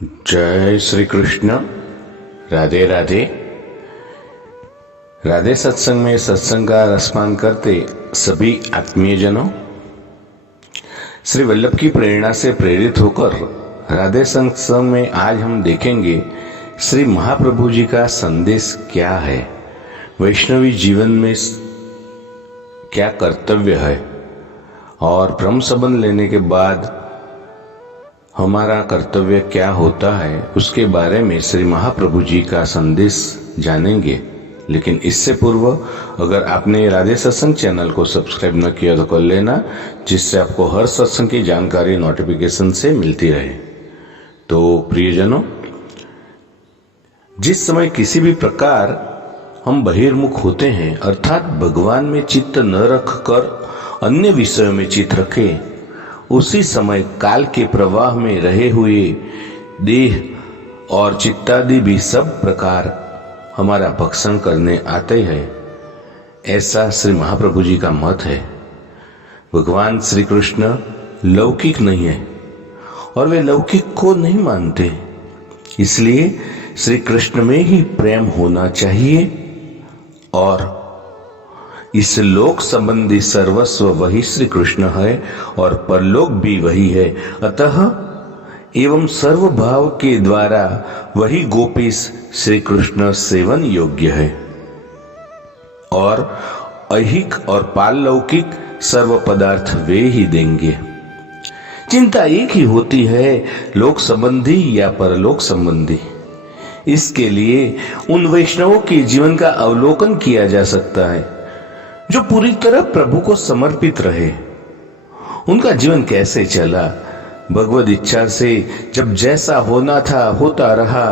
जय श्री कृष्ण। राधे राधे। राधे सत्संग में सत्संग का रसपान करते सभी आत्मीयजनों, श्री वल्लभ की प्रेरणा से प्रेरित होकर राधे सत्संग में आज हम देखेंगे श्री महाप्रभु जी का संदेश क्या है, वैष्णवी जीवन में क्या कर्तव्य है और ब्रह्म संबंध लेने के बाद हमारा कर्तव्य क्या होता है, उसके बारे में श्री महाप्रभु जी का संदेश जानेंगे। लेकिन इससे पूर्व अगर आपने राधे सत्संग चैनल को सब्सक्राइब न किया तो कर लेना, जिससे आपको हर सत्संग की जानकारी नोटिफिकेशन से मिलती रहे। तो प्रियजनों, जिस समय किसी भी प्रकार हम बहिर्मुख होते हैं, अर्थात भगवान में चित्त न रखकर अन्य विषयों में चित्त रखें, उसी समय काल के प्रवाह में रहे हुए देह और चित्तादि भी सब प्रकार हमारा भक्षण करने आते हैं। ऐसा श्री महाप्रभु जी का मत है। भगवान श्री कृष्ण लौकिक नहीं है और वे लौकिक को नहीं मानते, इसलिए श्री कृष्ण में ही प्रेम होना चाहिए और इस लोक संबंधी सर्वस्व वही श्री कृष्ण है और परलोक भी वही है। अतः एवं सर्व भाव के द्वारा वही गोपीश श्री कृष्ण सेवन योग्य है और ऐहिक और पारलौकिक सर्व पदार्थ वे ही देंगे। चिंता एक ही होती है, लोक संबंधी या परलोक संबंधी। इसके लिए उन वैष्णवों के जीवन का अवलोकन किया जा सकता है जो पूरी तरह प्रभु को समर्पित रहे। उनका जीवन कैसे चला, भगवद इच्छा से जब जैसा होना था होता रहा,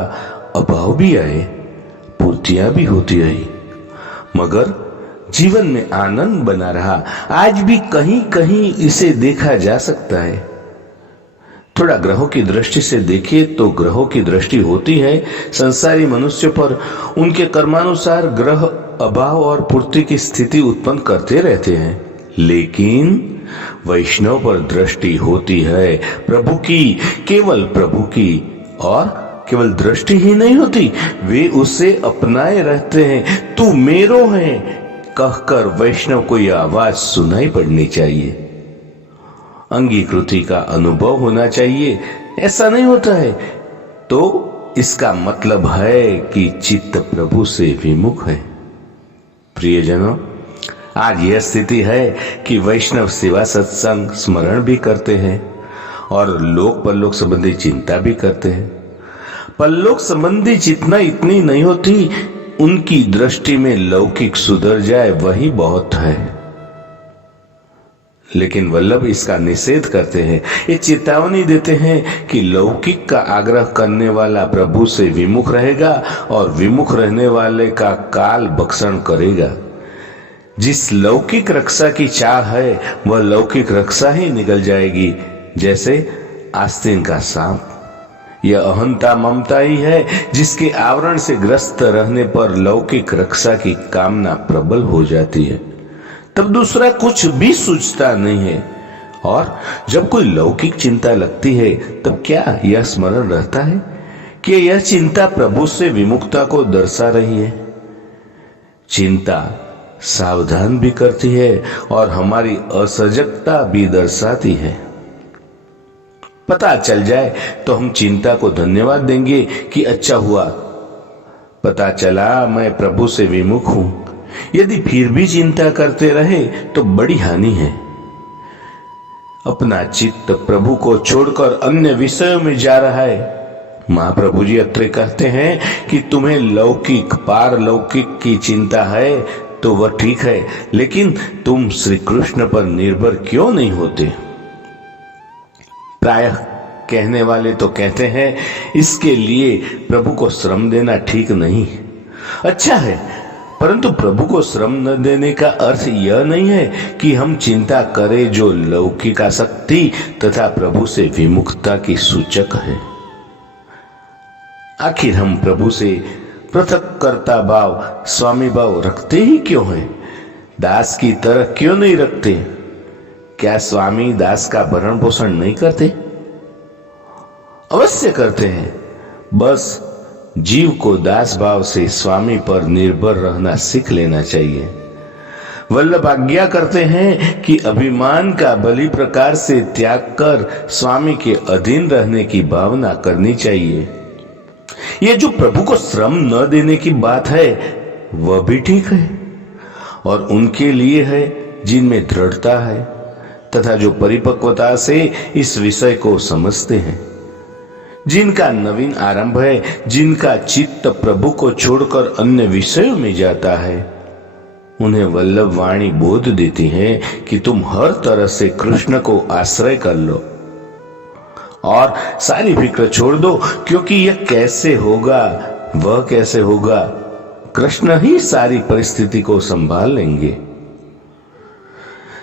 अभाव भी आए, पूर्तियां भी होती रही, मगर जीवन में आनंद बना रहा। आज भी कहीं कहीं इसे देखा जा सकता है। थोड़ा ग्रहों की दृष्टि से देखिए तो ग्रहों की दृष्टि होती है संसारी मनुष्य पर, उनके कर्मानुसार ग्रह अभाव और पूर्ति की स्थिति उत्पन्न करते रहते हैं। लेकिन वैष्णव पर दृष्टि होती है प्रभु की, केवल प्रभु की, और केवल दृष्टि ही नहीं होती, वे उसे अपनाए रहते हैं। तू मेरो है कहकर वैष्णव को यह आवाज सुनाई पड़नी चाहिए, अंगीकृति का अनुभव होना चाहिए। ऐसा नहीं होता है तो इसका मतलब है कि चित्त प्रभु से विमुख है। प्रियजनों, आज यह स्थिति है कि वैष्णव सेवा सत्संग स्मरण भी करते हैं और लोक परलोक संबंधी चिंता भी करते हैं। परलोक संबंधी चिंता इतनी नहीं होती, उनकी दृष्टि में लौकिक सुधर जाए वही बहुत है। लेकिन वल्लभ इसका निषेध करते हैं, ये चेतावनी देते हैं कि लौकिक का आग्रह करने वाला प्रभु से विमुख रहेगा और विमुख रहने वाले का काल भक्षण करेगा। जिस लौकिक रक्षा की चाह है वह लौकिक रक्षा ही निकल जाएगी, जैसे आस्तीन का सांप। यह अहंता ममता ही है जिसके आवरण से ग्रस्त रहने पर लौकिक रक्षा की कामना प्रबल हो जाती है, तब दूसरा कुछ भी सूझता नहीं है। और जब कोई लौकिक चिंता लगती है तब क्या यह स्मरण रहता है कि यह चिंता प्रभु से विमुखता को दर्शा रही है। चिंता सावधान भी करती है और हमारी असजगता भी दर्शाती है। पता चल जाए तो हम चिंता को धन्यवाद देंगे कि अच्छा हुआ पता चला मैं प्रभु से विमुख हूं। यदि फिर भी चिंता करते रहे तो बड़ी हानि है। अपना चित्त प्रभु को छोड़कर अन्य विषयों में जा रहा है। महाप्रभु जी अत्रे कहते हैं कि तुम्हें लौकिक पारलौकिक की चिंता है तो वह ठीक है, लेकिन तुम श्री कृष्ण पर निर्भर क्यों नहीं होते? प्रायः कहने वाले तो कहते हैं इसके लिए प्रभु को श्रम देना ठीक नहीं। अच्छा है, परंतु प्रभु को श्रम न देने का अर्थ यह नहीं है कि हम चिंता करें जो लौकिक आसक्ति तथा प्रभु से विमुखता की सूचक है। आखिर हम प्रभु से पृथक कर्ता भाव, स्वामी भाव रखते ही क्यों हैं? दास की तरह क्यों नहीं रखते? क्या स्वामी दास का भरण पोषण नहीं करते? अवश्य करते हैं। बस जीव को दास भाव से स्वामी पर निर्भर रहना सीख लेना चाहिए। वल्लभ आज्ञा करते हैं कि अभिमान का भली प्रकार से त्याग कर स्वामी के अधीन रहने की भावना करनी चाहिए। यह जो प्रभु को श्रम न देने की बात है वह भी ठीक है और उनके लिए है जिनमें दृढ़ता है तथा जो परिपक्वता से इस विषय को समझते हैं, जिनका नवीन आरंभ है, जिनका चित्त प्रभु को छोड़कर अन्य विषयों में जाता है। उन्हें वल्लभ वाणी बोध देती है कि तुम हर तरह से कृष्ण को आश्रय कर लो और सारी फिक्र छोड़ दो, क्योंकि यह कैसे होगा वह कैसे होगा, कृष्ण ही सारी परिस्थिति को संभाल लेंगे।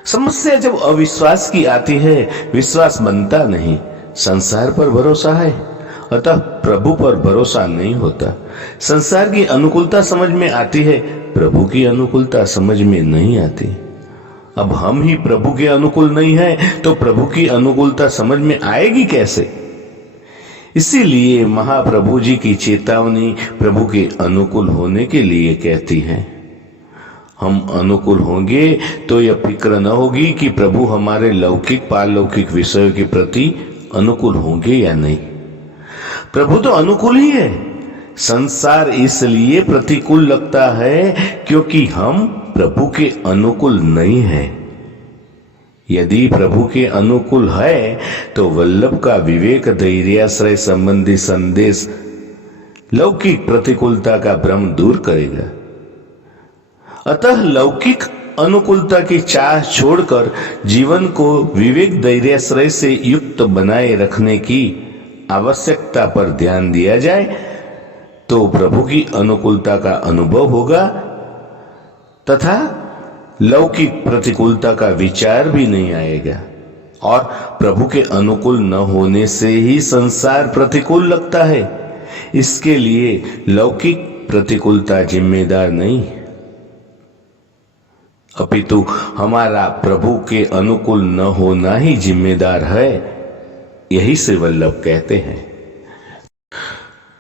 समस्या जब अविश्वास की आती है, विश्वास बनता नहीं। संसार पर भरोसा है, अतः प्रभु पर भरोसा नहीं होता। संसार की अनुकूलता समझ में आती है, प्रभु की अनुकूलता समझ में नहीं आती। अब हम ही प्रभु के अनुकूल नहीं है तो प्रभु की अनुकूलता समझ में आएगी कैसे? इसीलिए महाप्रभु जी की चेतावनी प्रभु के अनुकूल होने के लिए कहती है। हम अनुकूल होंगे तो यह फिक्र न होगी कि प्रभु हमारे लौकिक पारलौकिक विषयों के प्रति अनुकूल होंगे या नहीं। प्रभु तो अनुकूल ही है। संसार इसलिए प्रतिकूल लगता है क्योंकि हम प्रभु के अनुकूल नहीं हैं। यदि प्रभु के अनुकूल है तो वल्लभ का विवेक धैर्याश्रय संबंधी संदेश लौकिक प्रतिकूलता का भ्रम दूर करेगा। अतः लौकिक अनुकूलता की चाह छोड़कर जीवन को विवेक धैर्याश्रय से युक्त बनाए रखने की आवश्यकता पर ध्यान दिया जाए तो प्रभु की अनुकूलता का अनुभव होगा तथा लौकिक प्रतिकूलता का विचार भी नहीं आएगा। और प्रभु के अनुकूल न होने से ही संसार प्रतिकूल लगता है। इसके लिए लौकिक प्रतिकूलता जिम्मेदार नहीं, अपितु हमारा प्रभु के अनुकूल न होना ही जिम्मेदार है। यही श्री वल्लभ कहते हैं।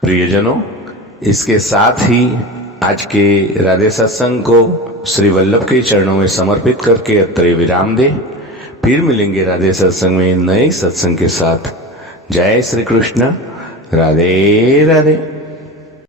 प्रियजनों, इसके साथ ही आज के राधे सत्संग को श्री वल्लभ के चरणों में समर्पित करके अत्रे विराम दे। फिर मिलेंगे राधे सत्संग में नए सत्संग के साथ। जय श्री कृष्ण। राधे राधे।